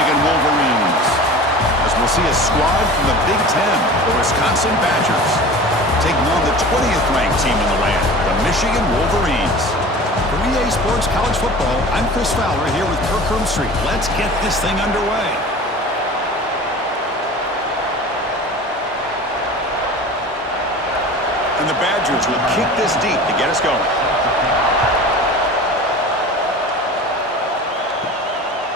Michigan Wolverines. As we'll see a squad from the Big Ten, the Wisconsin Badgers, taking on the 20th ranked team in the land, the Michigan Wolverines. For EA Sports College Football, I'm Chris Fowler here with Kirk Herbstreit. Let's get this thing underway. And the Badgers will kick this deep to get us going.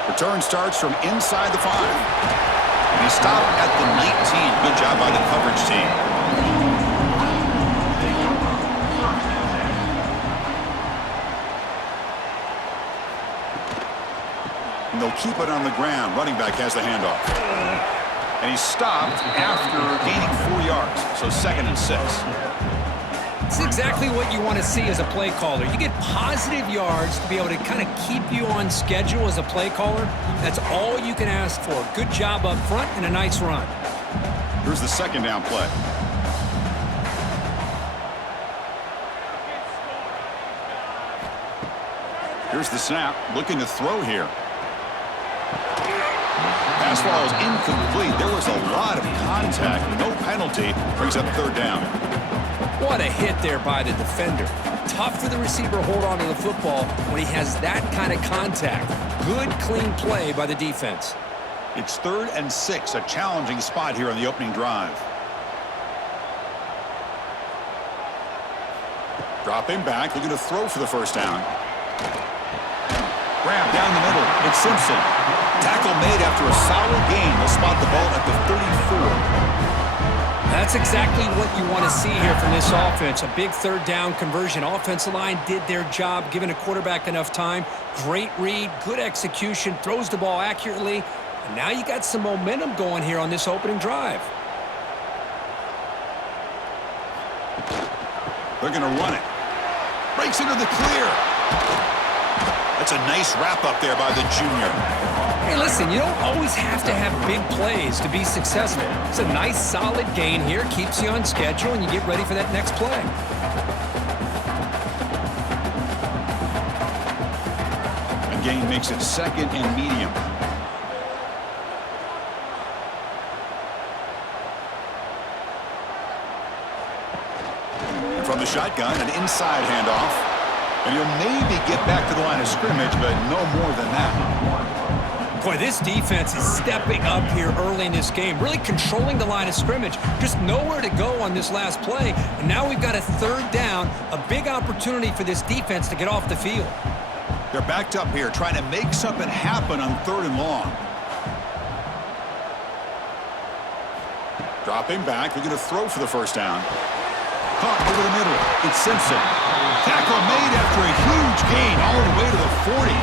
Return starts from inside the 5. And he stopped at the 19. Good job by the coverage team. And they'll keep it on the ground. Running back has the handoff. And he stopped after gaining 4 yards. So 2nd and 6. It's exactly what you want to see as a play caller. You get positive yards to be able to kind of keep you on schedule as a play caller. That's all you can ask for. Good job up front and a nice run. Here's the 2nd down play. Here's the snap. Looking to throw here. Pass ball is incomplete. There was a lot of contact. No penalty. Brings up 3rd down. What a hit there by the defender. Tough for the receiver to hold on to the football when he has that kind of contact. Good, clean play by the defense. It's 3rd and 6, a challenging spot here on the opening drive. Dropping back, looking to throw for the 1st down. Grab down the middle. It's Simpson. Tackle made after a solid gain. They'll spot the ball at the 34. That's exactly what you want to see here from this offense. A big 3rd down conversion. Offensive line did their job, giving a quarterback enough time. Great read, good execution, throws the ball accurately. And now you got some momentum going here on this opening drive. They're going to run it. Breaks into the clear. That's a nice wrap-up there by the junior. Hey, listen, you don't always have to have big plays to be successful. It's a nice, solid gain here. Keeps you on schedule, and you get ready for that next play. The gain makes it 2nd and medium. And from the shotgun, an inside handoff. And he'll maybe get back to the line of scrimmage, but no more than that. Boy, this defense is stepping up here early in this game, really controlling the line of scrimmage. Just nowhere to go on this last play. And now we've got a 3rd down, a big opportunity for this defense to get off the field. They're backed up here, trying to make something happen on 3rd and long. Dropping back, they're going to throw for the 1st down. Caught over the middle. It's Simpson. Tackle made after a huge gain all the way to the 40.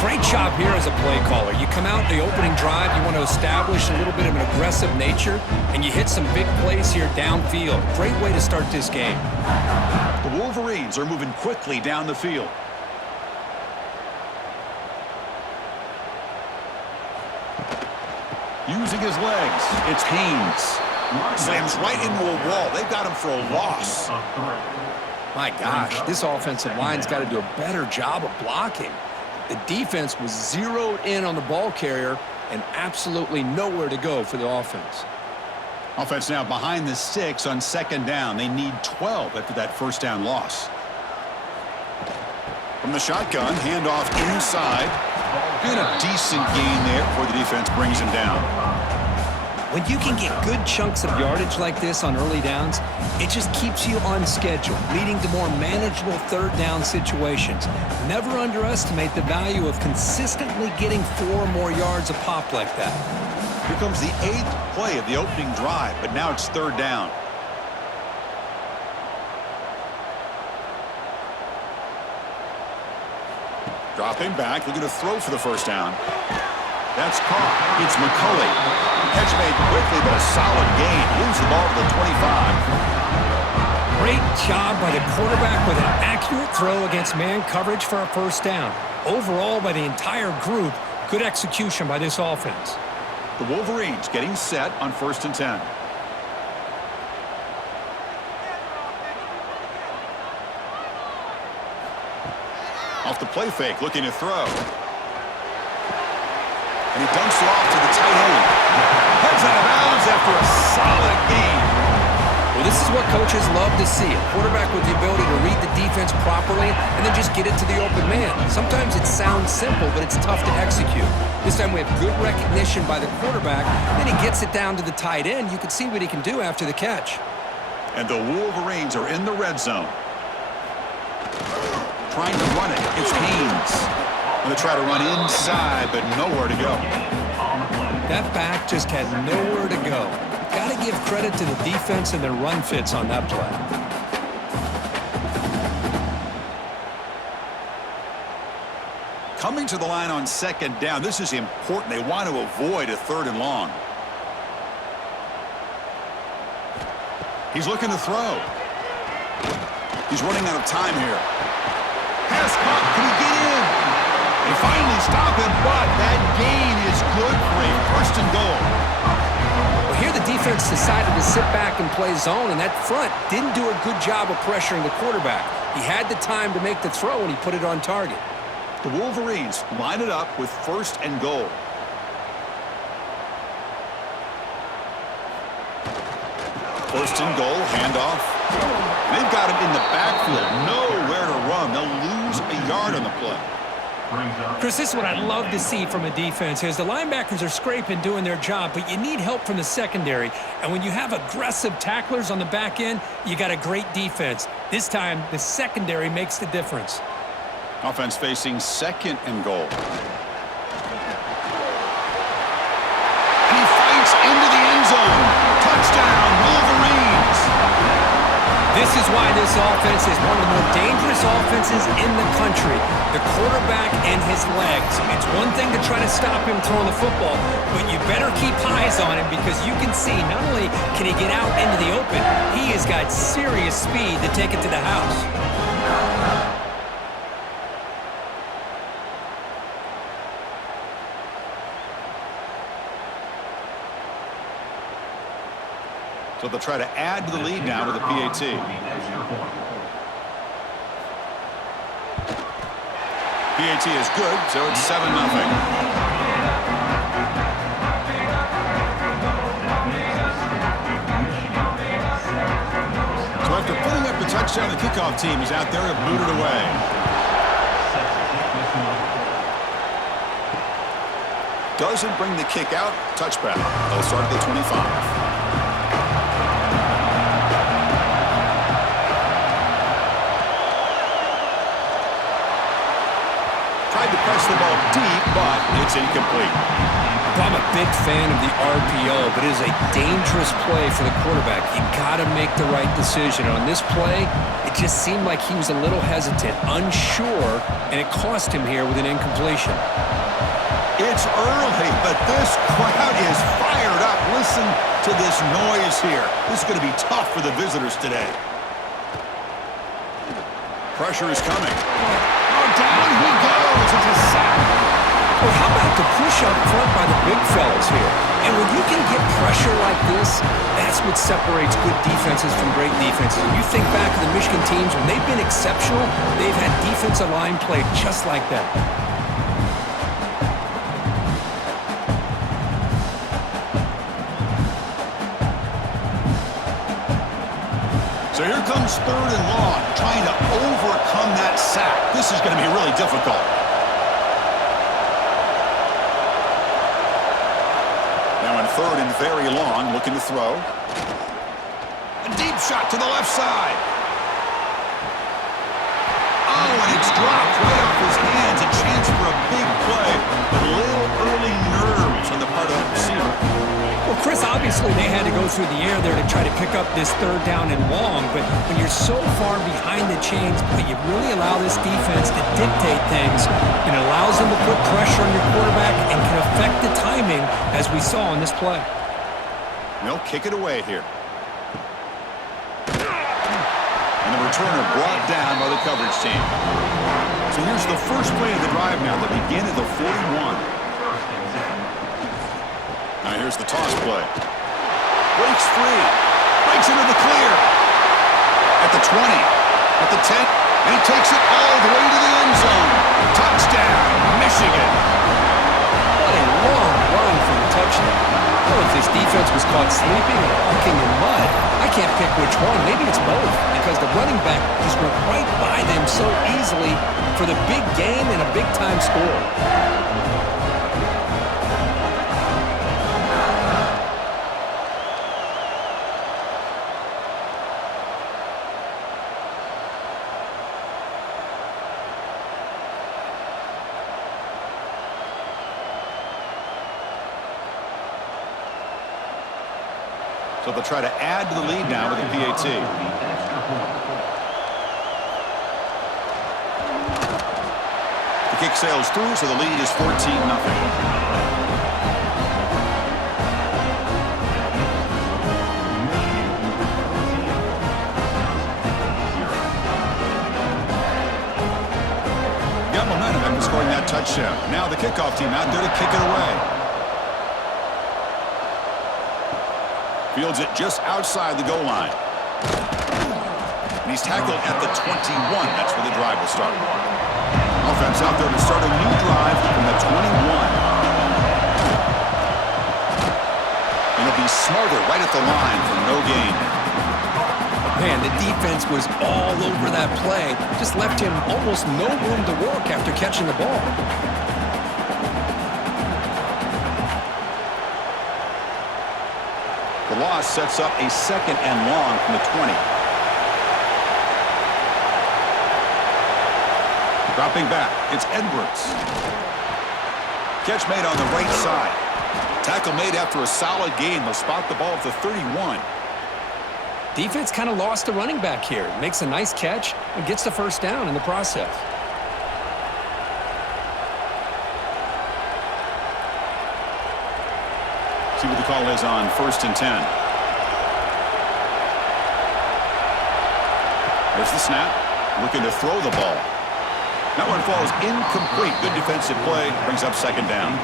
Great job here as a play caller. You come out in the opening drive, you want to establish a little bit of an aggressive nature, and you hit some big plays here downfield. Great way to start this game. The Wolverines are moving quickly down the field. Using his legs, it's Haynes. Slams right into a wall. They've got him for a loss. My gosh, this offensive line's got to do a better job of blocking. The defense was zeroed in on the ball carrier and absolutely nowhere to go for the offense. Offense now behind the 6 on 2nd down. They need 12 after that 1st down loss. From the shotgun, handoff inside. And a decent gain there before the defense brings him down. When you can get good chunks of yardage like this on early downs, it just keeps you on schedule, leading to more manageable 3rd down situations. Never underestimate the value of consistently getting 4 or more yards a pop like that. Here comes the 8th play of the opening drive, but now it's 3rd down. Dropping back, looking to throw for the 1st down. That's caught. It's McCulley. Catch made quickly, but a solid gain. Moves the ball to the 25. Great job by the quarterback with an accurate throw against man coverage for a 1st down. Overall, by the entire group, good execution by this offense. The Wolverines getting set on 1st and 10. Off the play fake, looking to throw. And he dumps it off to the tight end. Heads out of bounds after a solid gain. Well, this is what coaches love to see. A quarterback with the ability to read the defense properly and then just get it to the open man. Sometimes it sounds simple, but it's tough to execute. This time we have good recognition by the quarterback. Then he gets it down to the tight end. You can see what he can do after the catch. And the Wolverines are in the red zone. Trying to run it. It's Haynes. Going to try to run inside, but nowhere to go. That back just had nowhere to go. Got to give credit to the defense and their run fits on that play. Coming to the line on second down. This is important. They want to avoid a 3rd and long. He's looking to throw. He's running out of time here. Pass caught. Can he get in? They finally stop him, but that gain is good for a 1st and goal. Well, here the defense decided to sit back and play zone, and that front didn't do a good job of pressuring the quarterback. He had the time to make the throw, and he put it on target. The Wolverines line it up with 1st and goal. First and goal, handoff. They've got him in the backfield. Nowhere to run. They'll lose a yard on the play. Chris, this is what I'd love to see from a defense is the linebackers are scraping, doing their job, but you need help from the secondary. And when you have aggressive tacklers on the back end, you got a great defense. This time, the secondary makes the difference. Offense facing 2nd and goal. And he fights into the end zone. Touchdown, Wolverines. This is why this offense is one of the more dangerous offenses in the country. The quarterback and his legs. It's one thing to try to stop him throwing the football, but you better keep eyes on him because you can see not only can he get out into the open, he has got serious speed to take it to the house. So they'll try to add to the lead now with the PAT. PAT is good, so it's 7-0. So after putting up the touchdown, the kickoff team is out there to boot it away. Doesn't bring the kick out. Touchback. They'll start at the 25. Tried to press the ball deep, but it's incomplete. I'm a big fan of the RPO, but it is a dangerous play for the quarterback. You got to make the right decision. On this play, it just seemed like he was a little hesitant, unsure, and it cost him here with an incompletion. It's early, but this crowd is fired up. Listen to this noise here. This is going to be tough for the visitors today. Pressure is coming. Down he goes. It's a sack. Well, how about the push up front by the big fellas here? And when you can get pressure like this, that's what separates good defenses from great defenses. When you think back to the Michigan teams, when they've been exceptional, they've had defensive line play just like that. So here comes 3rd and long, trying to overcome that sack. This is going to be really difficult. Now in 3rd and very long, looking to throw. A deep shot to the left side. Oh, and it's dropped right off his hands. A chance for a big play, but a little early nerves on the part of the receiver. Well, Chris, obviously they had to go through the air there to try to pick up this 3rd down and long, but when you're so far behind the chains, but you really allow this defense to dictate things, it allows them to put pressure on your quarterback and can affect the timing, as we saw in this play. They'll kick it away here. And the returner brought down by the coverage team. So here's the first play of the drive now. They begin at the 41. Now here's the toss play. Breaks free. Breaks into the clear. At the 20. At the 10. And he takes it all the way to the end zone. Touchdown, Michigan. What a long caught sleeping or walking in mud. I can't pick which one. Maybe it's both, because the running back just went right by them so easily for the big gain and a big-time score. So they'll try to add to the lead now with a PAT. The kick sails through, so the lead is 14-0. Got momentum after scoring that touchdown. Now the kickoff team out there to kick it away. Fields it just outside the goal line. And he's tackled at the 21. That's where the drive will start. Offense out there to start a new drive from the 21. And it'll be Smarter right at the line for no gain. Man, the defense was all over that play. Just left him almost no room to work after catching the ball. The loss sets up a 2nd and long from the 20. Dropping back, it's Edwards. Catch made on the right side. Tackle made after a solid gain. They'll spot the ball at the 31. Defense kind of lost the running back here. Makes a nice catch and gets the first down in the process. See what the call is on 1st and 10. There's the snap. Looking to throw the ball. That one falls incomplete. Good defensive play. Brings up 2nd down.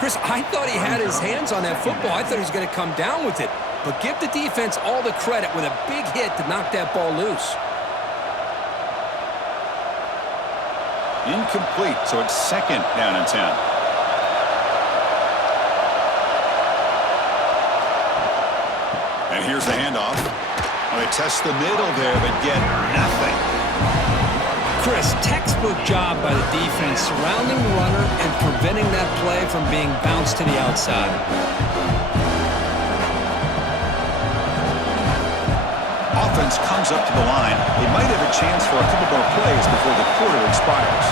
Chris, I thought he had his hands on that football. I thought he was going to come down with it. But give the defense all the credit with a big hit to knock that ball loose. Incomplete. So it's 2nd down and 10. And here's the handoff. Well, they test the middle there, but get nothing. Chris, textbook job by the defense surrounding the runner and preventing that play from being bounced to the outside. Offense comes up to the line. They might have a chance for a couple more plays before the quarter expires.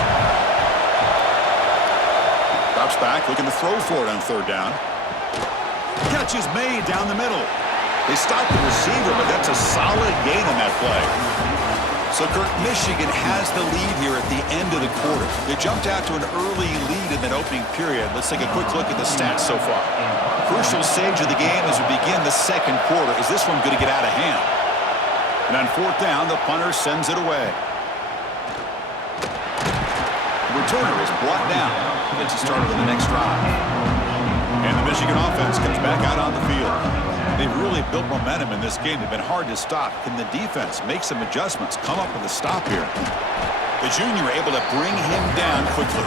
Drops back, looking to throw for it on 3rd down. Catch is made down the middle. They stopped the receiver, but that's a solid gain on that play. So, Kirk, Michigan has the lead here at the end of the quarter. They jumped out to an early lead in that opening period. Let's take a quick look at the stats so far. Crucial stage of the game as we begin the 2nd quarter. Is this one going to get out of hand? And on 4th down, the punter sends it away. The returner is brought down. Gets it started on the next drive. And the Michigan offense comes back out on the field. They've really built momentum in this game. They've been hard to stop. Can the defense make some adjustments, come up with a stop here? The junior able to bring him down quickly.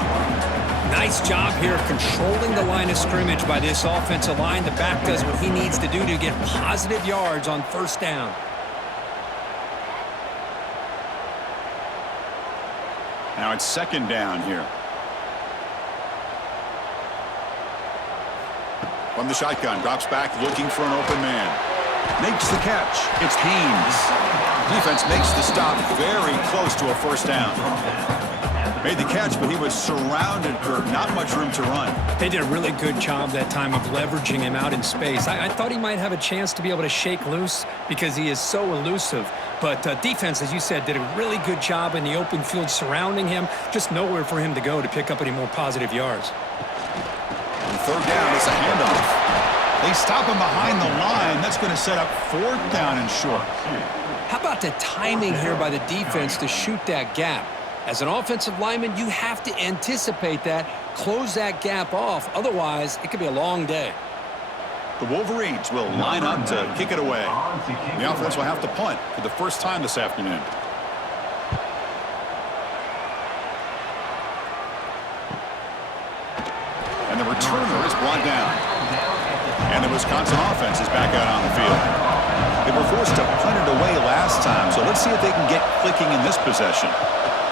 Nice job here controlling the line of scrimmage by this offensive line. The back does what he needs to do to get positive yards on 1st down. Now it's 2nd down here. From the shotgun, drops back, looking for an open man. Makes the catch. It's Haynes. Defense makes the stop very close to a 1st down. Made the catch, but he was surrounded, Kirk. Not much room to run. They did a really good job that time of leveraging him out in space. I thought he might have a chance to be able to shake loose because he is so elusive. But defense, as you said, did a really good job in the open field surrounding him. Just nowhere for him to go to pick up any more positive yards. On 3rd down, it's a handoff. They stop him behind the line. That's going to set up 4th down and short. How about the timing here by the defense to shoot that gap? As an offensive lineman, you have to anticipate that, close that gap off. Otherwise, it could be a long day. The Wolverines will line up to kick it away. The offense will have to punt for the first time this afternoon. And the returner is brought down. And the Wisconsin offense is back out on the field. They were forced to punt it away last time, so let's see if they can get clicking in this possession.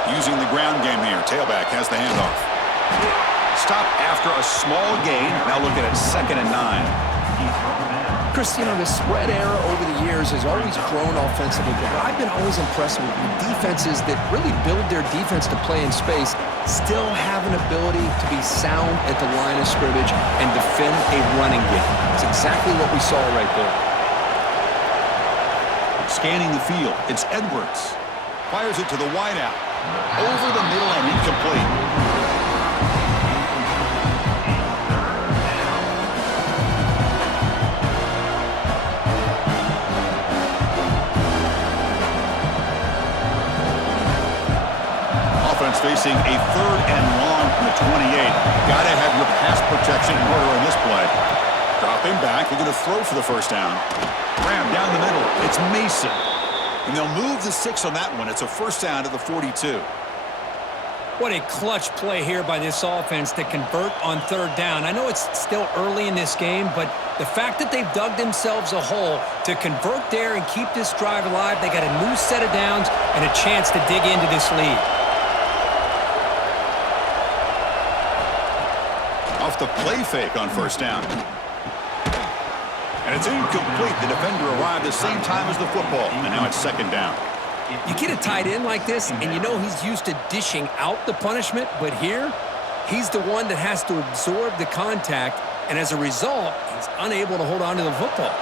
Using the ground game here. Tailback has the handoff. Stop after a small gain. Now looking at 2nd and 9. Chris, you know, the spread era over the years has always grown offensively, but I've been always impressed with defenses that really build their defense to play in space, still have an ability to be sound at the line of scrimmage and defend a running game. It's exactly what we saw right there. Scanning the field, it's Edwards. Fires it to the wideout. Over the middle and incomplete. Offense facing a 3rd and long from the 28. Gotta have your pass protection in order in this play. Dropping back, they're going to throw for the first down. Ram down the middle. It's Mason. And they'll move the 6 on that one. It's a first down to the 42. What a clutch play here by this offense to convert on 3rd down. I know it's still early in this game, but the fact that they've dug themselves a hole to convert there and keep this drive alive, they got a new set of downs and a chance to dig into this lead. Off the play fake on first down. And it's incomplete. The defender arrived the same time as the football. And now it's 2nd down. You get a tight end like this, and you know he's used to dishing out the punishment, but here, he's the one that has to absorb the contact, and as a result, he's unable to hold on to the football.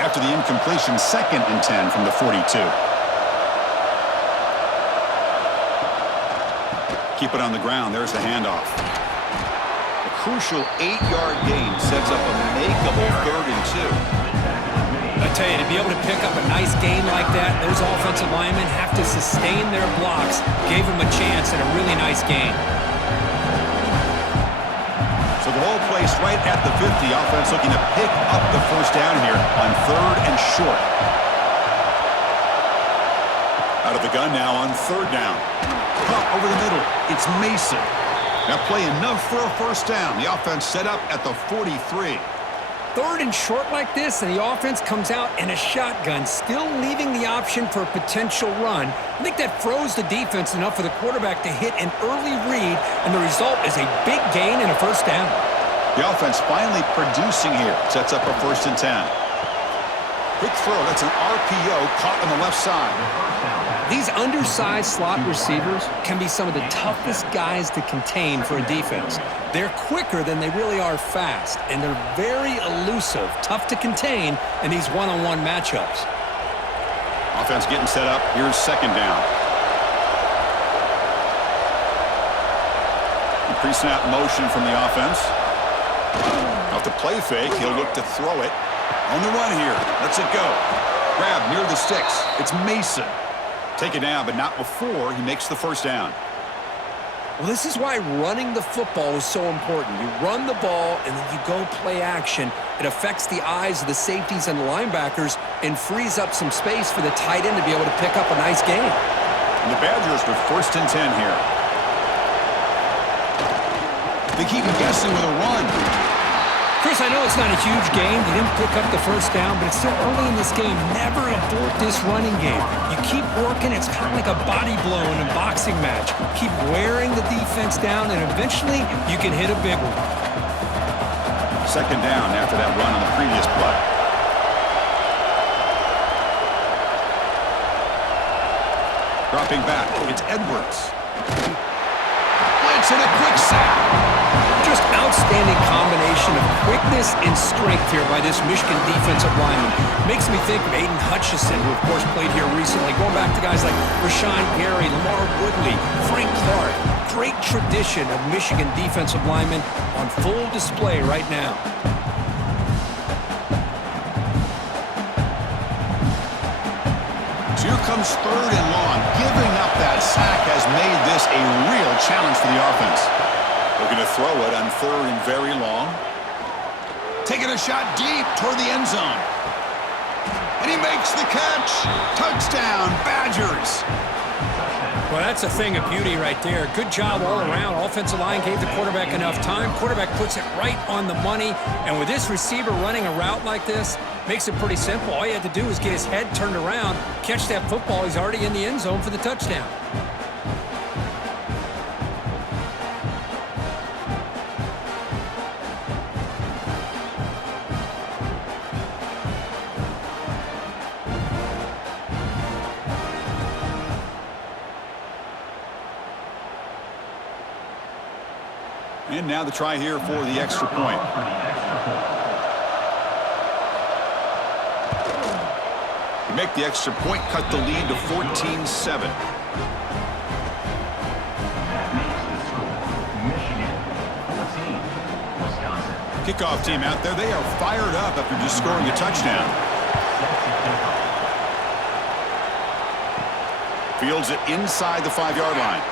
After the incompletion, 2nd and 10 from the 42. Keep it on the ground. There's the handoff. Crucial 8-yard gain sets up a makeable 3rd and 2. I tell you, to be able to pick up a nice gain like that, those offensive linemen have to sustain their blocks. Gave them a chance at a really nice gain. So the ball placed right at the 50. Offense looking to pick up the first down here on 3rd and short. Out of the gun now on 3rd down. Pump over the middle. It's Mason. That play enough for a first down. The offense set up at the 43. 3rd and short like this, and the offense comes out in a shotgun, still leaving the option for a potential run. I think that froze the defense enough for the quarterback to hit an early read, and the result is a big gain and a first down. The offense finally producing here. Sets up a 1st and 10. Quick throw. That's an RPO caught on the left side. These undersized slot receivers can be some of the toughest guys to contain for a defense. They're quicker than they really are fast, and they're very elusive, tough to contain in these one-on-one matchups. Offense getting set up. Here's 2nd down. Pre-snap motion from the offense. Off the play fake, he'll look to throw it. On the run here. Lets it go. Grab near the sticks. It's Mason. Take it down, but not before he makes the first down. Well, this is why running the football is so important. You run the ball, and then you go play action. It affects the eyes of the safeties and the linebackers and frees up some space for the tight end to be able to pick up a nice gain. And the Badgers with 1st and 10 here. They keep him guessing with a run. Chris, I know it's not a huge game. You didn't pick up the first down, but it's still early in this game. Never abort this running game. You keep working. It's kind of like a body blow in a boxing match. Keep wearing the defense down, and eventually you can hit a big one. 2nd down after that run on the previous play. Dropping back. It's Edwards. Blitz and a quick sack. Just outstanding combination of quickness and strength here by this Michigan defensive lineman. Makes me think of Aiden Hutchinson, who of course played here recently. Going back to guys like Rashawn Gary, Lamar Woodley, Frank Clark. Great tradition of Michigan defensive linemen on full display right now. So here comes 3rd and long. Giving up that sack has made this a real challenge for the offense. They're going to throw it on 3rd and very long. Taking a shot deep toward the end zone. And he makes the catch. Touchdown, Badgers. Well, that's a thing of beauty right there. Good job all around. Offensive line gave the quarterback enough time. Quarterback puts it right on the money. And with this receiver running a route like this, makes it pretty simple. All you had to do is get his head turned around, catch that football. He's already in the end zone for the touchdown. And now the try here for the extra point. You make the extra point, cut the lead to 14-7. Kickoff team out there, they are fired up after just scoring a touchdown. Fields it inside the 5-yard line.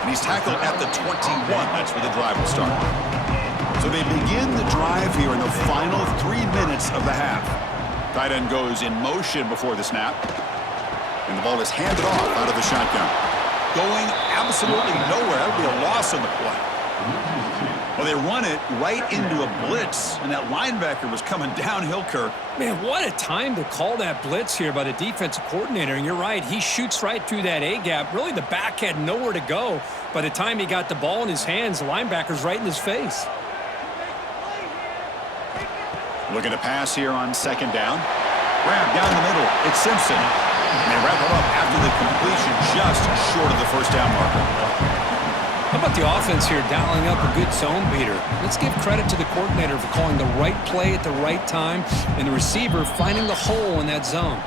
And he's tackled at the 21. That's where the drive will start. So they begin the drive here in the final 3 minutes of the half. Tight end goes in motion before the snap. And the ball is handed off out of the shotgun. Going absolutely nowhere. That would be a loss on the play. Well, they run it right into a blitz, and that linebacker was coming downhill, Kirk. Man, what a time to call that blitz here by the defensive coordinator. And you're right, he shoots right through that A-gap. Really, the back had nowhere to go. By the time he got the ball in his hands, the linebacker's right in his face. Looking to pass here on second down. Grab down the middle. It's Simpson. And they wrap it up after the completion just short of the first down marker. How about the offense here dialing up a good zone beater? Let's give credit to the coordinator for calling the right play at the right time and the receiver finding the hole in that zone.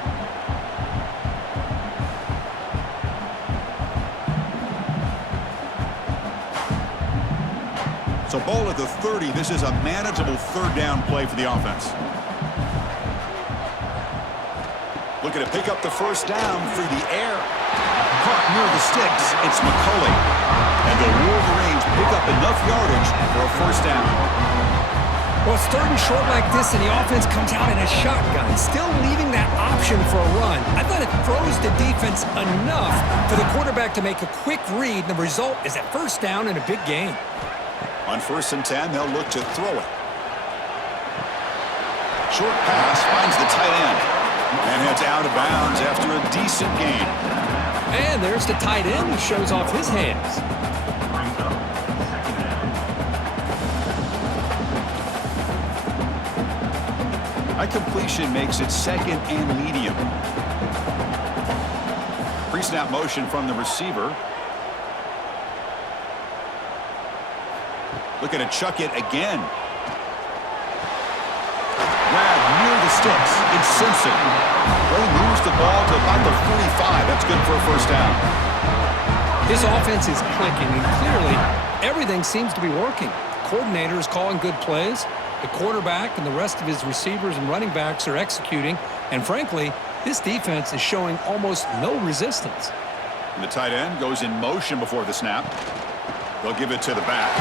So ball at the 30. This is a manageable third down play for the offense. Looking to pick up the first down through the air. Caught near the sticks. It's McCulley. And the Wolverines pick up enough yardage for a first down. Well, it's third and short like this, and the offense comes out in a shotgun, still leaving that option for a run. I thought it throws the defense enough for the quarterback to make a quick read, and the result is a first down in a big game. On 1st and 10, they'll look to throw it. Short pass finds the tight end. And heads out of bounds after a decent gain. And there's the tight end who shows off his hands. High completion makes it second and medium. Pre-snap motion from the receiver. Looking to chuck it again. Grab near the sticks. It's Simpson. They moves the ball to about the 45. That's good for a first down. This offense is clicking, and clearly everything seems to be working. The coordinator is calling good plays. The quarterback and the rest of his receivers and running backs are executing. And frankly, this defense is showing almost no resistance. And the tight end goes in motion before the snap. They'll give it to the back.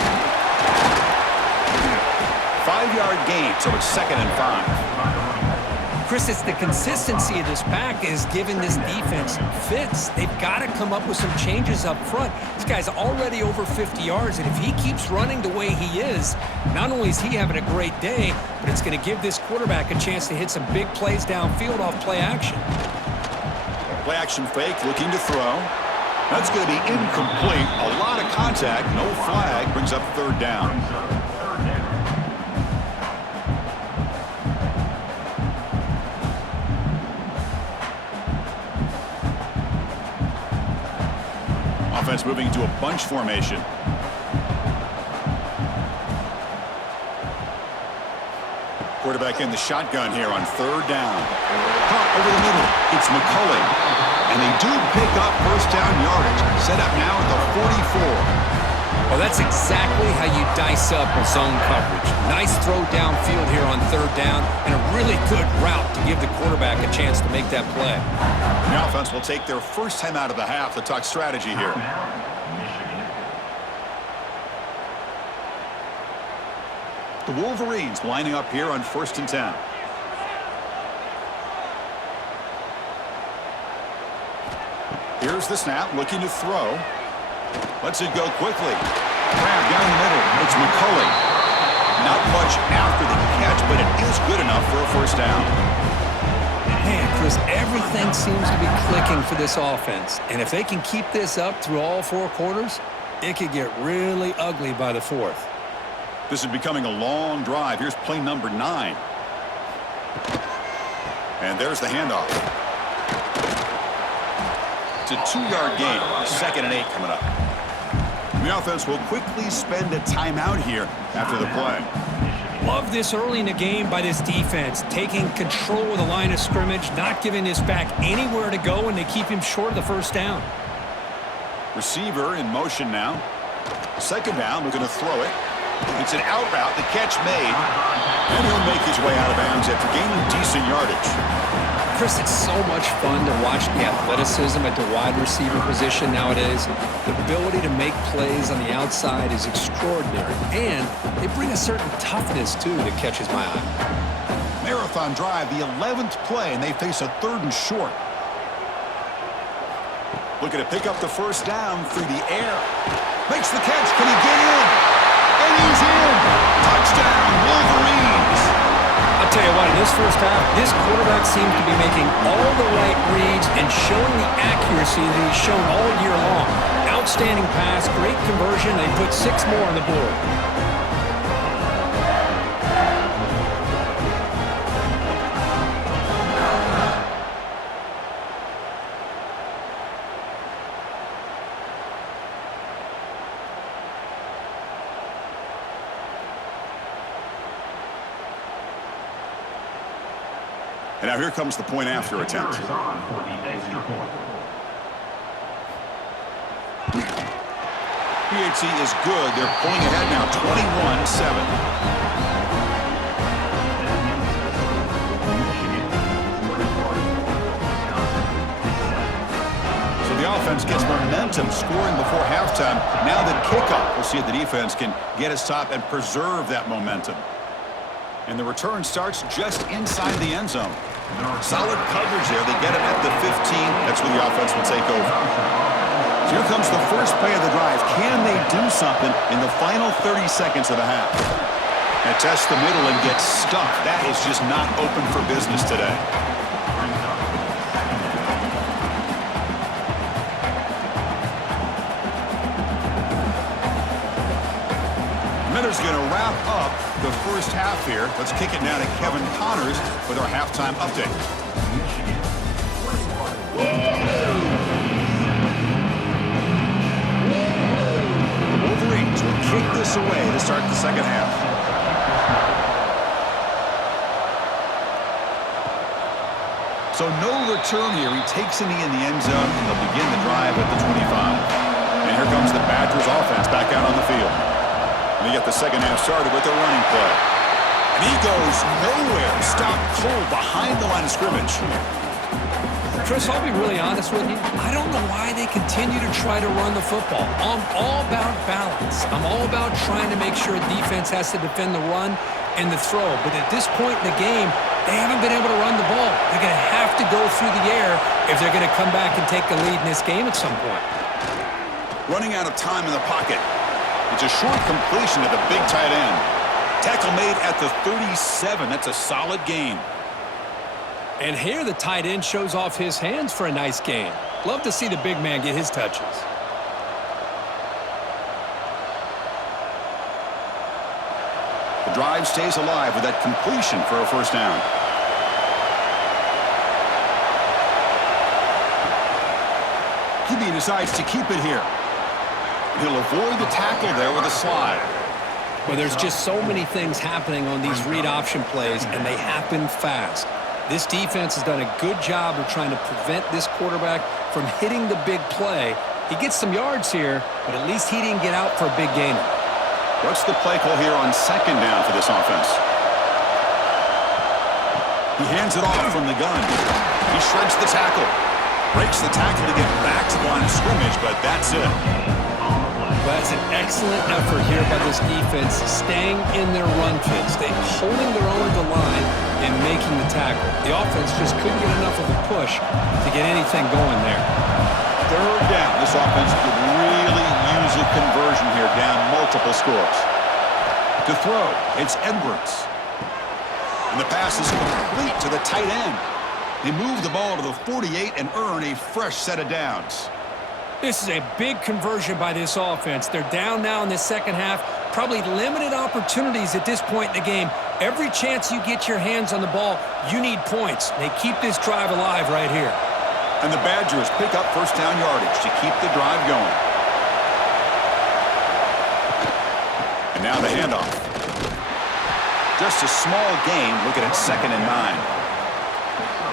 5-yard gain, so it's 2nd and 5. Chris, it's the consistency of this back is giving this defense fits. They've got to come up with some changes up front. This guy's already over 50 yards, and if he keeps running the way he is, not only is he having a great day, but it's going to give this quarterback a chance to hit some big plays downfield off play action. Play action fake, looking to throw. That's going to be incomplete. A lot of contact, no flag, brings up 3rd down. Offense moving into a bunch formation. Quarterback in the shotgun here on 3rd down. Caught over the middle. It's McCulley. And they do pick up first down yardage. Set up now at the 44. Well, that's exactly how you dice up a zone coverage. Nice throw downfield here on 3rd down, and a really good route to give the quarterback a chance to make that play. The offense will take their first time out of the half to talk strategy here. The Wolverines lining up here on 1st and 10. Here's Here's the snap, looking to throw. Lets it go quickly. Grab down the middle. It's McCulley. Not much after the catch, but it is good enough for a first down. Man, Chris, everything seems to be clicking for this offense. And if they can keep this up through all 4 quarters, it could get really ugly by the 4th. This is becoming a long drive. Here's play number 9. And there's the handoff. It's a 2-yard gain. 2nd and 8 coming up. And the offense will quickly spend a timeout here after the play. Love this early in the game by this defense, taking control of the line of scrimmage, not giving this back anywhere to go, and they keep him short of the first down. Receiver in motion now. 2nd down, we're going to throw it. It's an out route, the catch made, and he'll make his way out of bounds after gaining decent yardage. Chris, it's so much fun to watch the athleticism at the wide receiver position nowadays. The ability to make plays on the outside is extraordinary, and they bring a certain toughness, too, that catches my eye. Marathon drive, the 11th play, and they face a 3rd and short. Looking to pick up the first down through the air. Makes the catch. Can he get in? And he's in. Touchdown, Wolverines. I'll tell you what, in this first half, this quarterback seems to be making all the right reads and showing the accuracy that he's shown all year long. Outstanding pass, great conversion. They put 6 more on the board. And now here comes the point after attempt. PHC is good. They're pulling ahead now, 21-7. So the offense gets momentum, scoring before halftime. Now the kickoff. We'll see if the defense can get a stop and preserve that momentum. And the return starts just inside the end zone. Solid coverage there. They get it at the 15. That's where the offense will take over. So here comes the first play of the drive. Can they do something in the final 30 seconds of the half? And test the middle and get stuck. That is just not open for business today. Is going to wrap up the first half here. Let's kick it now to Kevin Connors with our halftime update. The Wolverines will kick this away to start the second half. So no return here. He takes a knee in the end zone, and they'll begin the drive at the 25. And here comes the Badgers offense back out on the field. And you get the second half started with a running play. And he goes nowhere. Stopped cold behind the line of scrimmage. Chris, I'll be really honest with you. I don't know why they continue to try to run the football. I'm all about balance. I'm all about trying to make sure a defense has to defend the run and the throw. But at this point in the game, they haven't been able to run the ball. They're going to have to go through the air if they're going to come back and take the lead in this game at some point. Running out of time in the pocket. It's a short completion to the big tight end. Tackle made at the 37. That's a solid gain. And here the tight end shows off his hands for a nice gain. Love to see the big man get his touches. The drive stays alive with that completion for a first down. QB decides to keep it here. He'll avoid the tackle there with a slide. Well, there's just so many things happening on these read option plays, and they happen fast. This defense has done a good job of trying to prevent this quarterback from hitting the big play. He gets some yards here, but at least he didn't get out for a big gainer. What's the play call here on second down for this offense? He hands it off from the gun. He shreds the tackle. Breaks the tackle to get back to the line of scrimmage, but that's it. That's an excellent effort here by this defense, staying in their run fits. They're holding their own at the line and making the tackle. The offense just couldn't get enough of a push to get anything going there. third down. This offense could really use a conversion here, down multiple scores. To throw, it's Edwards. And the pass is complete to the tight end. They move the ball to the 48 and earn a fresh set of downs. This is a big conversion by this offense. They're down now in the second half. Probably limited opportunities at this point in the game. Every chance you get your hands on the ball, you need points. They keep this drive alive right here. And the Badgers pick up first down yardage to keep the drive going. And now the handoff. Just a small gain, looking at 2nd and 9.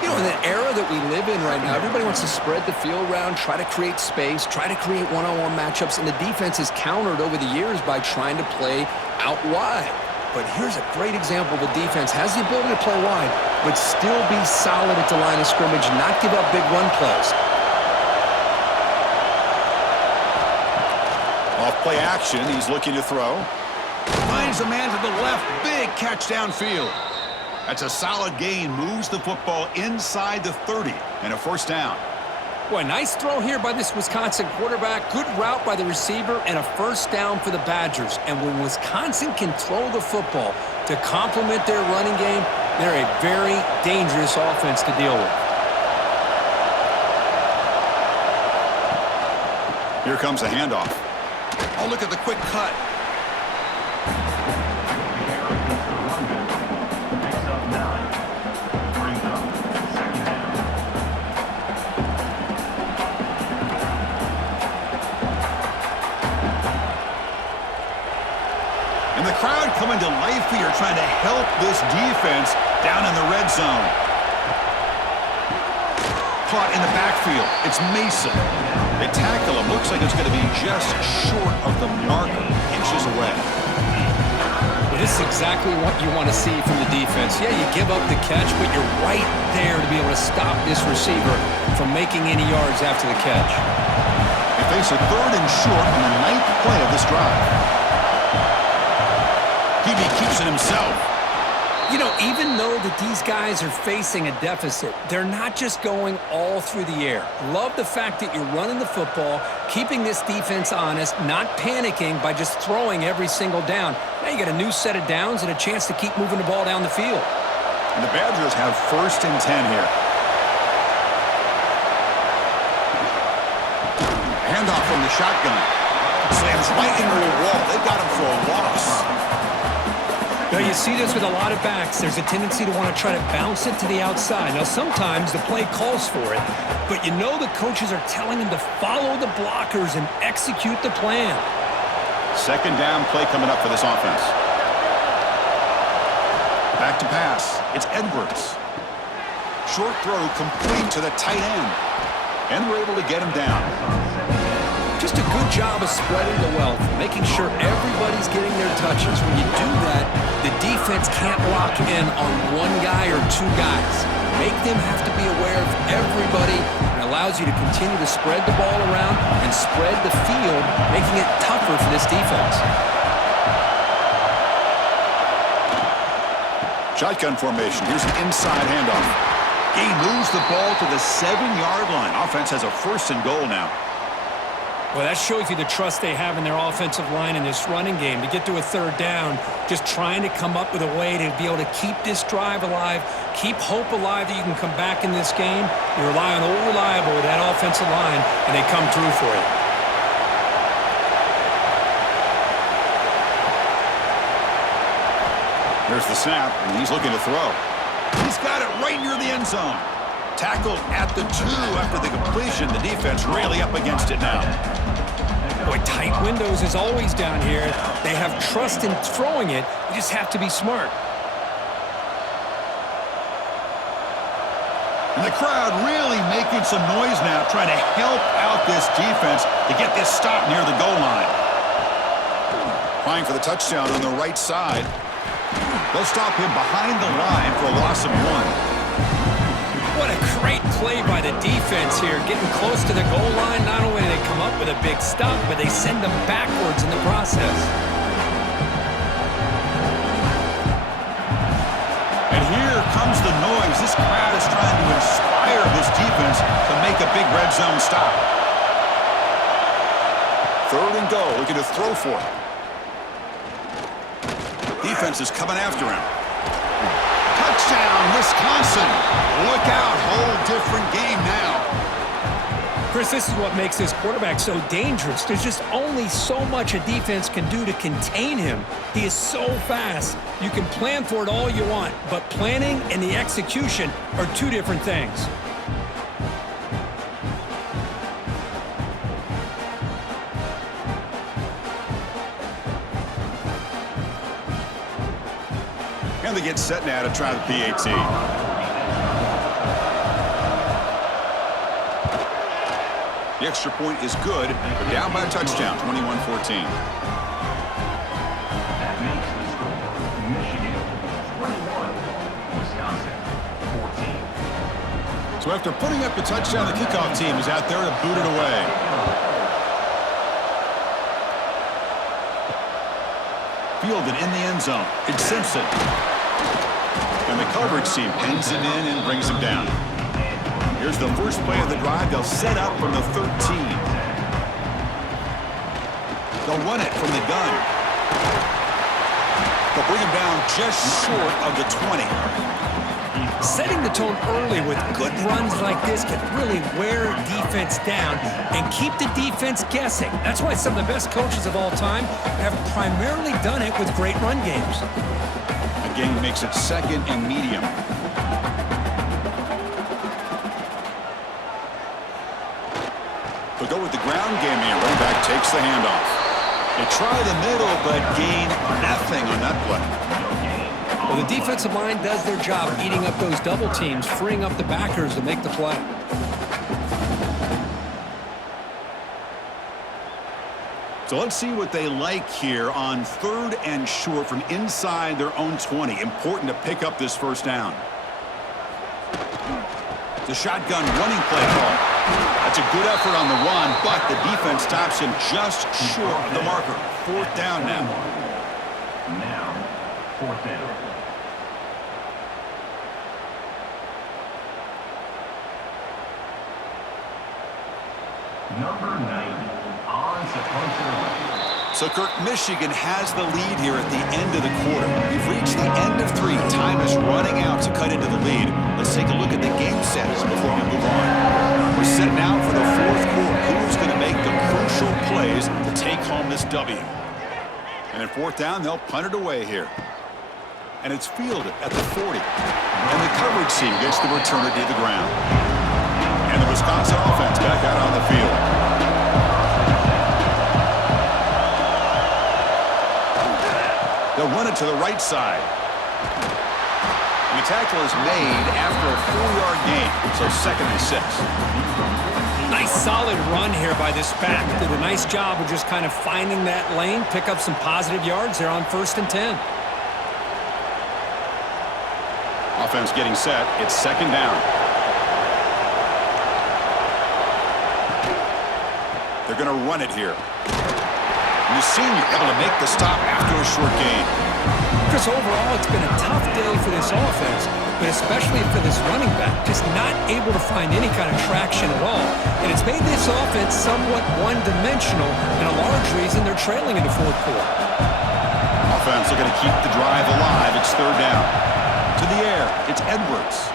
You know, in the era that we live in right now, everybody wants to spread the field around, try to create space, try to create one-on-one matchups, and the defense is countered over the years by trying to play out wide. But here's a great example. The defense has the ability to play wide, but still be solid at the line of scrimmage, not give up big run plays. Off play action, he's looking to throw. Finds a man to the left, big catch downfield. That's a solid gain, moves the football inside the 30, and a first down. Boy, nice throw here by this Wisconsin quarterback. Good route by the receiver, and a first down for the Badgers. And when Wisconsin can throw the football to complement their running game, they're a very dangerous offense to deal with. Here comes the handoff. Oh, look at the quick cut. And the crowd coming to life here, trying to help this defense down in the red zone. Caught in the backfield. It's Mason. They tackle him. Looks like it's going to be just short of the marker, inches away. Well, this is exactly what you want to see from the defense. Yeah, you give up the catch, but you're right there to be able to stop this receiver from making any yards after the catch. They face a 3rd and short on the 9th play of this drive. He keeps it himself. You know, even though that these guys are facing a deficit, they're not just going all through the air. Love the fact that you're running the football, keeping this defense honest, not panicking by just throwing every single down. Now you got a new set of downs and a chance to keep moving the ball down the field. And the Badgers have 1st and 10 here. Handoff from the shotgun. Slams right into the wall. They got him for a loss. Now, you see this with a lot of backs. There's a tendency to want to try to bounce it to the outside. Now, sometimes the play calls for it, but you know the coaches are telling them to follow the blockers and execute the plan. 2nd down play coming up for this offense. Back to pass. It's Edwards. Short throw complete to the tight end. And we're able to get him down. Just a good job of spreading the wealth, making sure everybody's getting their touches. When you do that, the defense can't lock in on one guy or 2 guys. Make them have to be aware of everybody, and allows you to continue to spread the ball around and spread the field, making it tougher for this defense. Shotgun formation. Here's an inside handoff. He moves the ball to the 7-yard line. Offense has a 1st and goal now. Well, that shows you the trust they have in their offensive line in this running game. To get to a 3rd down, just trying to come up with a way to be able to keep this drive alive, keep hope alive that you can come back in this game. You rely on old reliable with that offensive line, and they come through for you. There's the snap, and he's looking to throw. He's got it right near the end zone. Tackled at the 2 after the completion. The defense really up against it now. Boy, tight windows is always down here. They have trust in throwing it. You just have to be smart. And the crowd really making some noise now, trying to help out this defense to get this stop near the goal line. Trying for the touchdown on the right side. They'll stop him behind the line for a loss of 1. What a great play by the defense here, getting close to the goal line. Not only do they come up with a big stop, but they send them backwards in the process. And here comes the noise. This crowd is trying to inspire this defense to make a big red zone stop. Third and goal, looking to throw for it. Defense is coming after him. Touchdown, Wisconsin. Look out, whole different game now. Chris, this is what makes this quarterback so dangerous. There's just only so much a defense can do to contain him. He is so fast. You can plan for it all you want, but planning and the execution are two different things. And they get set now to try the PAT. The extra point is good. They're down by a touchdown, 21-14. That makes the score Michigan 21, Wisconsin 14. So after putting up the touchdown, the kickoff team is out there to boot it away. Fielded in the end zone. It's Simpson. And the coverage team pins him in and brings him down. Here's the first play of the drive. They'll set up from the 13. They'll run it from the gun. They'll bring him down just short of the 20. Setting the tone early with good runs like this can really wear defense down and keep the defense guessing. That's why some of the best coaches of all time have primarily done it with great run games. Again, makes it second and medium. They'll go with the ground game here. Running back takes the handoff. They try the middle, but gain nothing on that play. Well, the defensive line does their job eating up those double teams, freeing up the backers to make the play. So let's see what they like here on third and short from inside their own 20. Important to pick up this first down. The shotgun running play call. That's a good effort on the run, but the defense stops him just short of the marker. Fourth down now. Now, fourth down. Number 90 on to punter. So, Kirk, Michigan has the lead here at the end of the quarter. We've reached the end of 3. Time is running out to cut into the lead. Let's take a look at the game sets before we move on. We're setting out for the fourth quarter. Who's going to make the crucial plays to take home this W? And at fourth down, they'll punt it away here. And it's fielded at the 40. And the coverage team gets the returner to the ground. And the Wisconsin offense back out on the field. They'll run it to the right side. And the tackle is made after a 4-yard gain, so second and 6. Nice solid run here by this back. Did a nice job of just kind of finding that lane, pick up some positive yards there on first and 10. Offense getting set. It's second down. They're going to run it here. And the senior able to make the stop after a short gain. Chris, overall, it's been a tough day for this offense, but especially for this running back, just not able to find any kind of traction at all. And it's made this offense somewhat one-dimensional, and a large reason they're trailing in the fourth quarter. Offense looking to keep the drive alive. It's third down. To the air, it's Edwards.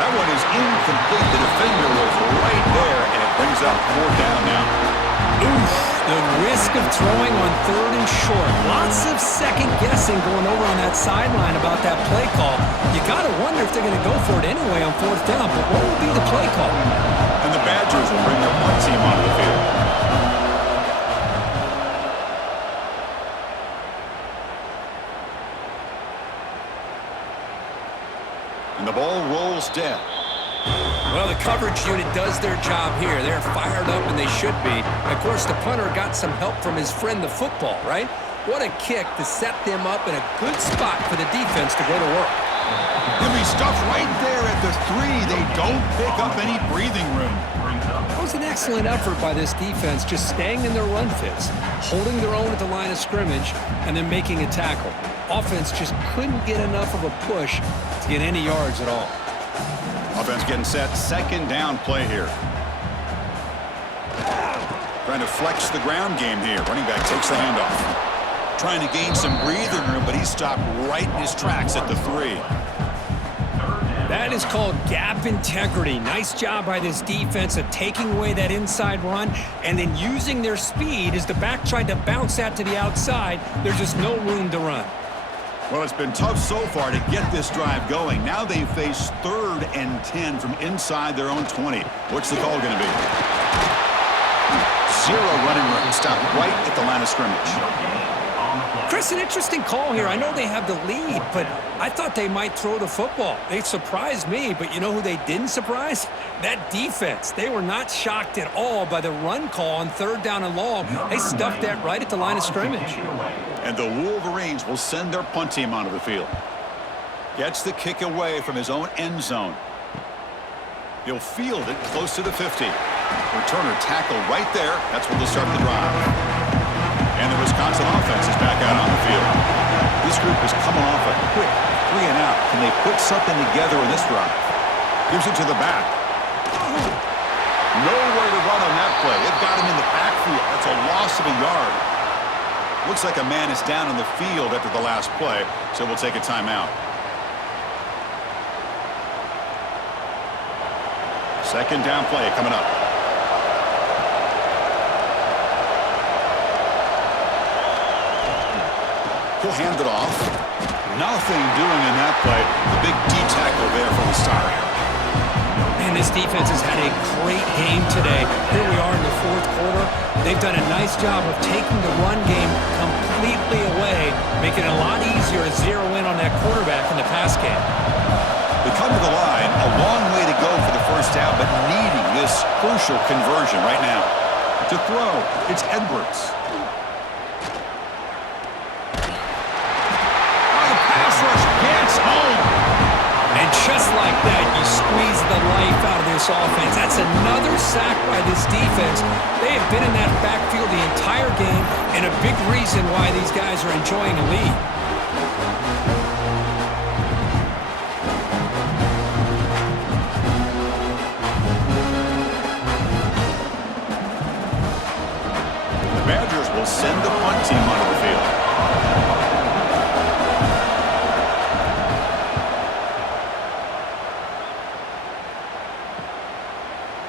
That one is incomplete. The defender was right there, and it brings up fourth down now. Oof, the risk of throwing on third and short. Lots of second guessing going over on that sideline about that play call. You got to wonder if they're going to go for it anyway on fourth down, but what will be the play call? And the Badgers will bring their punt team onto the field. And the ball rolls dead. Well, the coverage unit does their job here. They're fired up, and they should be. Of course, the punter got some help from his friend, the football, right? What a kick to set them up in a good spot for the defense to go to work. He'll be stuffed right there at the 3. They don't pick up any breathing room. That was an excellent effort by this defense, just staying in their run fits, holding their own at the line of scrimmage, and then making a tackle. Offense just couldn't get enough of a push to get any yards at all. Offense getting set. Second down play here. Trying to flex the ground game here. Running back takes the handoff. Trying to gain some breathing room, but he stopped right in his tracks at the 3. That is called gap integrity. Nice job by this defense of taking away that inside run and then using their speed as the back tried to bounce that to the outside. There's just no room to run. Well, it's been tough so far to get this drive going. Now they face 3rd and 10 from inside their own 20. What's the call going to be? 0 running room. Stop right at the line of scrimmage. Chris, an interesting call here. I know they have the lead, but I thought they might throw the football. They surprised me, but you know who they didn't surprise? That defense. They were not shocked at all by the run call on 3rd down and long. They stuffed that right at the line of scrimmage. And the Wolverines will send their punt team onto the field. Gets the kick away from his own end zone. He'll field it close to the 50. Returner tackle right there. That's where they'll start the drive. And the Wisconsin offense is back out on the field. This group is coming off a quick 3 and out. Can they put something together in this drive? Gives it to the back. Nowhere to run on that play. They've got him in the backfield. That's a loss of a yard. Looks like a man is down on the field after the last play, so we'll take a timeout. 2nd down play coming up. He'll hand it off. Nothing doing in that play. The big D tackle there from the start. Man, this defense has had a great game today. Here we are in the 4th quarter. They've done a nice job of taking the run game completely away, making it a lot easier to zero in on that quarterback in the pass game. They come to the line, a long way to go for the 1st down, but needing this crucial conversion right now. To throw, it's Edwards. Just like that, you squeeze the life out of this offense. That's another sack by this defense. They have been in that backfield the entire game, and a big reason why these guys are enjoying a lead. The Badgers will send the punt team onto the field.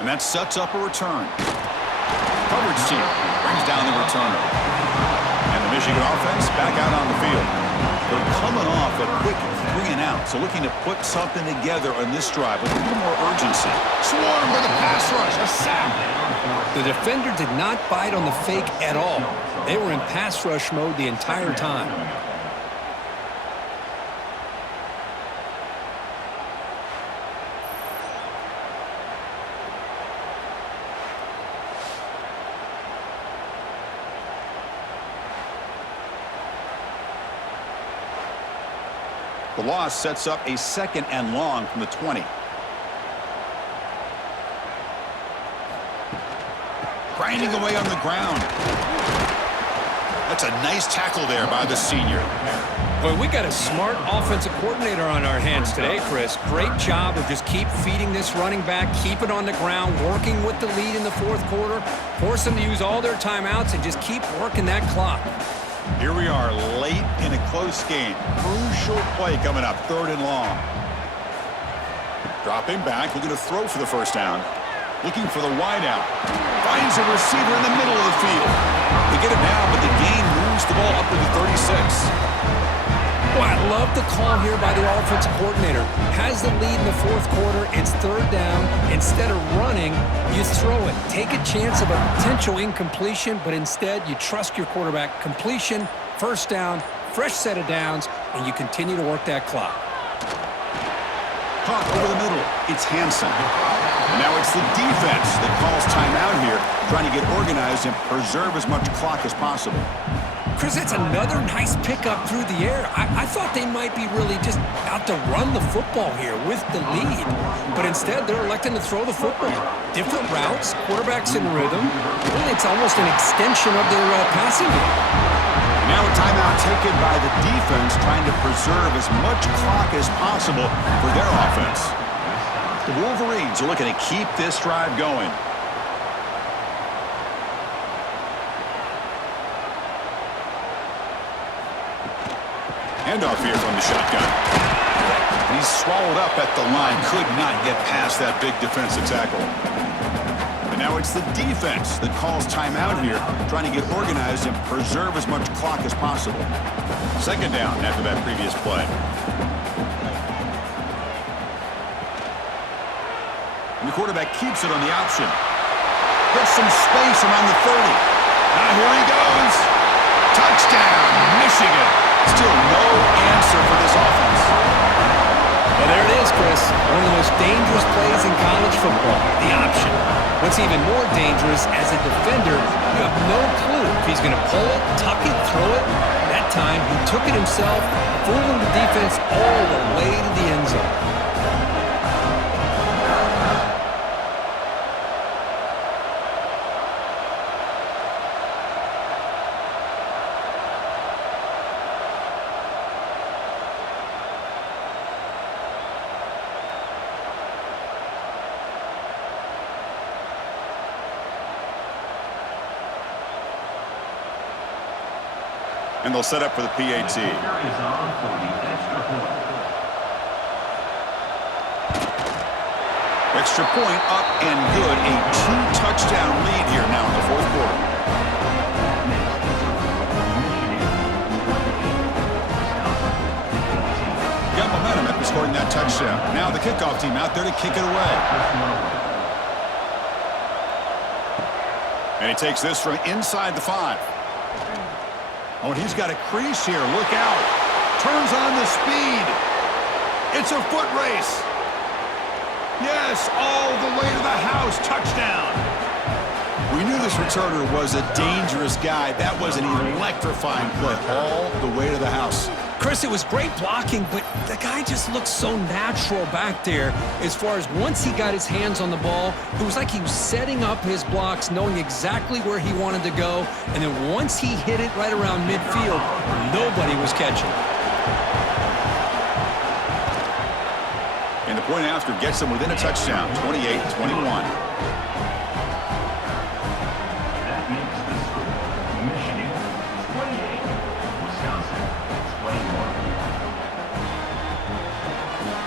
And that sets up a return. Coverage team brings down the returner. And the Michigan offense back out on the field. They're coming off a quick 3 and out, so looking to put something together on this drive with a little more urgency. Swarm with a pass rush, a sack. The defender did not bite on the fake at all. They were in pass rush mode the entire time. The loss sets up a 2nd and long from the 20. Grinding away on the ground. That's a nice tackle there by the senior. Boy, we got a smart offensive coordinator on our hands today, Chris. Great job of just keep feeding this running back, keep it on the ground, working with the lead in the 4th quarter, force them to use all their timeouts, and just keep working that clock. Here we are late in a close game. Crucial play coming up, 3rd and long. Dropping back, looking to throw for the 1st down. Looking for the wideout. Finds a receiver in the middle of the field. They get it now, but the gain moves the ball up to the 36. Boy, I love the call here by the offensive coordinator. Has the lead in the 4th quarter. It's 3rd down. Instead of running, you throw it. Take a chance of a potential incompletion, but instead you trust your quarterback. Completion, 1st down, fresh set of downs, and you continue to work that clock. Caught over the middle. It's Hansen. Now it's the defense that calls timeout here, trying to get organized and preserve as much clock as possible. Chris, that's another nice pickup through the air. I thought they might be really just out to run the football here with the lead. But instead, they're electing to throw the football. Different routes, quarterbacks in rhythm. Really, it's almost an extension of their passing game. Now a timeout taken by the defense, trying to preserve as much clock as possible for their offense. The Wolverines are looking to keep this drive going. Handoff here from the shotgun. He's swallowed up at the line. Could not get past that big defensive tackle. And now it's the defense that calls timeout here, trying to get organized and preserve as much clock as possible. Second down after that previous play. And the quarterback keeps it on the option. Gets some space around the 30. Now here he goes. Touchdown, Michigan. Still no answer for this offense. Well, there it is, Chris. One of the most dangerous plays in college football, the option. What's even more dangerous, as a defender, you have no clue if he's going to pull it, tuck it, throw it. That time, he took it himself, fooling the defense all the way to the end zone. And they'll set up for the PAT. Is on for the extra point. Extra point up and good. A 2-touchdown lead here now in the fourth quarter. Got momentum after scoring that touchdown. Now the kickoff team out there to kick it away. And he takes this from inside the 5. Oh, and he's got a crease here. Look out. Turns on the speed. It's a foot race. Yes, all the way to the house. Touchdown. We knew this returner was a dangerous guy. That was an electrifying play all the way to the house. Chris, it was great blocking, but the guy just looked so natural back there. As far as once he got his hands on the ball, it was like he was setting up his blocks, knowing exactly where he wanted to go. And then once he hit it right around midfield, nobody was catching it. And the point after gets them within a touchdown, 28-21. That makes the score Michigan 28, Wisconsin 21.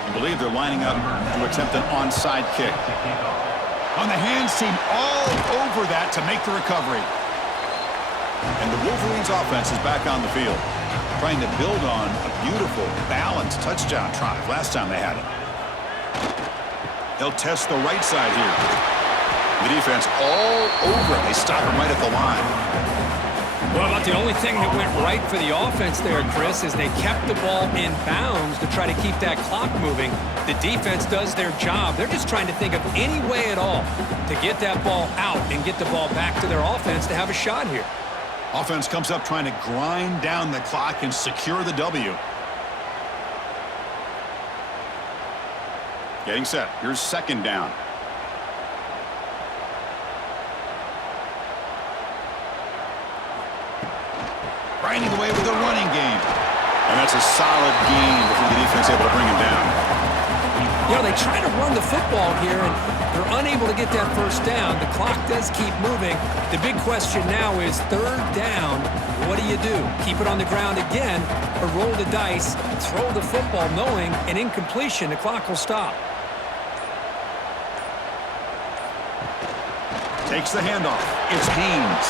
I believe they're lining up to attempt an onside kick. On the hands team, all over that to make the recovery. And the Wolverines offense is back on the field, trying to build on a beautiful, balanced touchdown drive last time they had it. They'll test the right side here. The defense all over it. They stop him right at the line. Well, about the only thing that went right for the offense there, Chris, is they kept the ball in bounds to try to keep that clock moving. The defense does their job. They're just trying to think of any way at all to get that ball out and get the ball back to their offense to have a shot here. Offense comes up trying to grind down the clock and secure the W. Getting set. Here's second down. Grinding away with a running game. And that's a solid gain before the defense able to bring him down. You know, they try to run the football here, and they're unable to get that first down. The clock does keep moving. The big question now is third down. What do? Keep it on the ground again, or roll the dice, throw the football, knowing an incompletion, the clock will stop. Takes the handoff. It's Haynes.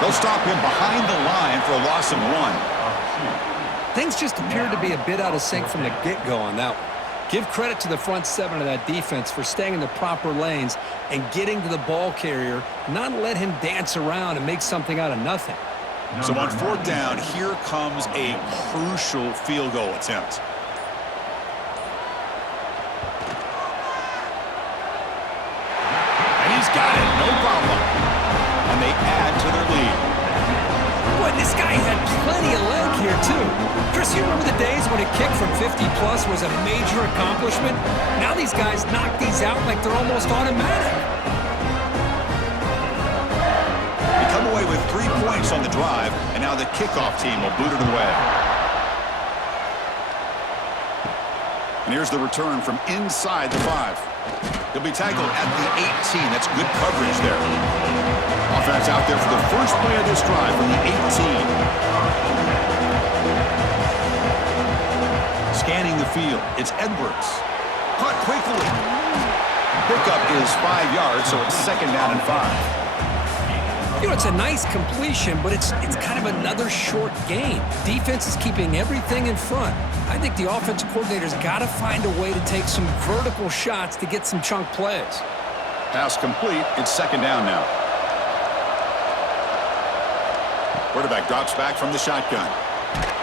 They'll stop him behind the line for a loss of 1. Things just appeared to be a bit out of sync from the get-go on that one. Give credit to the front 7 of that defense for staying in the proper lanes and getting to the ball carrier, not let him dance around and make something out of nothing. So on fourth down, here comes a crucial field goal attempt. And he's got it, no problem. And they add to their lead. Boy, this guy had plenty of leg here, too. Chris, you remember the days when a kick from 50-plus was a major accomplishment? Now these guys knock these out like they're almost automatic. They come away with 3 points on the drive, and now the kickoff team will boot it away. And here's the return from inside the 5. He'll be tackled at the 18. That's good coverage there. Offense out there for the first play of this drive from the 18. field. It's Edwards. Caught quickly. Pickup is 5 yards, so it's second down and 5. You know, it's a nice completion, but it's kind of another short game. Defense is keeping everything in front. I think the offensive coordinator's got to find a way to take some vertical shots to get some chunk plays. Pass complete. It's second down now. Quarterback drops back from the shotgun.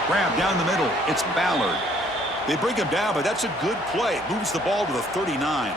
Grab down the middle. It's Ballard. They bring him down, but that's a good play. Moves the ball to the 39.